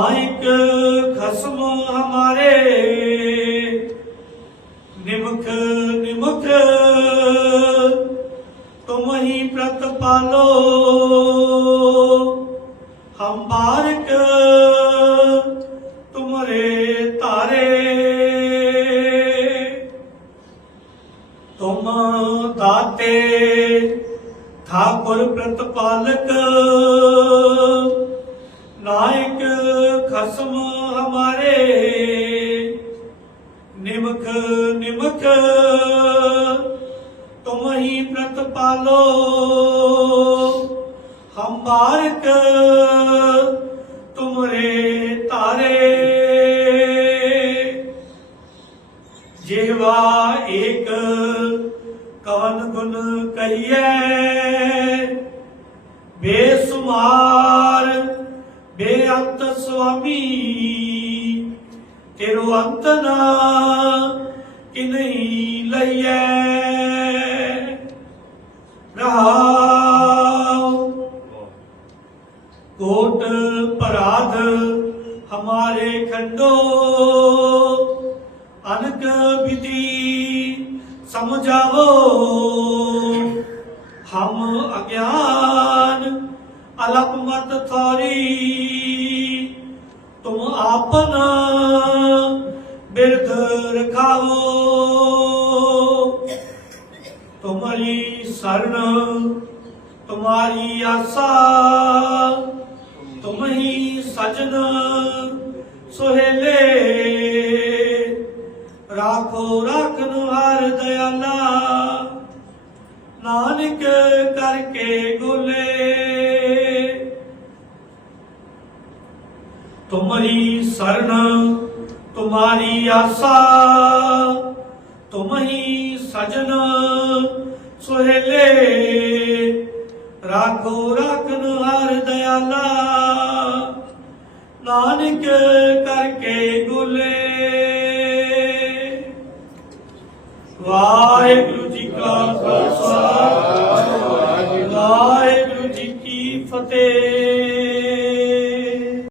ਨਾਇਕ ਖਸਮ ਹਮਾਰੇ। ਨਿਮਖ ਨਿਮਖ, ਤੁਮ ਹੀ ਪ੍ਰਤਪਾਲੋ ਹਮ ਬਾਰਕ ਤੁਮਰੇ ਤਾਰੇ ਤੁਮ ਦਾਤੇ, ਠਾਕੁਰ ਪ੍ਰਤਪਾਲਕ, ਨਾਇਕ ਖਸਮ ਹਮਾਰੇ। ਨਿਮਖ ਨਿਮਖ। ਤੁਮ ਹੀ ਪ੍ਰਤਪਾਲੋ ਹਮ ਬਾਰਕ ਤੁਮਰੇ ਤਾਰੇ ਜਿਹਵਾ ਏਕ ਕਵਨ ਗੁਣ ਕਹੀਏ ਬੇਸੁਮਾਰ ਬੇਅੰਤ ਸੁਆਮੀ ਤੇਰੋ ਅੰਤ ਨਾ ਕਿ ਨਹੀਂ ਲਈਐ। ਰਹਾਉ ਕੋਟ ਪਰਾਧ ਹਮਾਰੇ ਖੰਡੋ, ਅਨਕ ਵਿਧੀ ਸਮਝਾਵੋ। ਹਮ ਅਗਿਆਨ ਅਲਪ ਮਤ ਥੋਰੀ ਤੁਮ ਆਪਨ ਬਿਰਧ ਰਖਾਓ। ਤੁਮਰੀ ਸਰਣ ਤੁਮਾਰੀ ਆਸਾ ਤੁਮ ਹੀ ਸਜਨ ਸੁਹੇਲੇ। ਰਾਖੋ, ਰਾਖਨ ਹਰ ਦਿਆਲਾ ਨਾਨਕ ਕਰਕੇ ਗੋਲੇ। ਤੁਮਰੀ ਸਰਣ, ਤੁਮਾਰੀ ਆਸਾ। ਤੁਮ ਹੀ ਸਜਨ ਸੁਹੇਲੇ। ਰਾਖੋ ਰਾਖਨ ਹਰ ਦਇਆਲਾ ਨਾਨਕ ਕਰਕੇ ਗੁਲੇ। ਵਾਹਿਗੁਰੂ ਜੀ ਕਾ ਖਾਲਸਾ।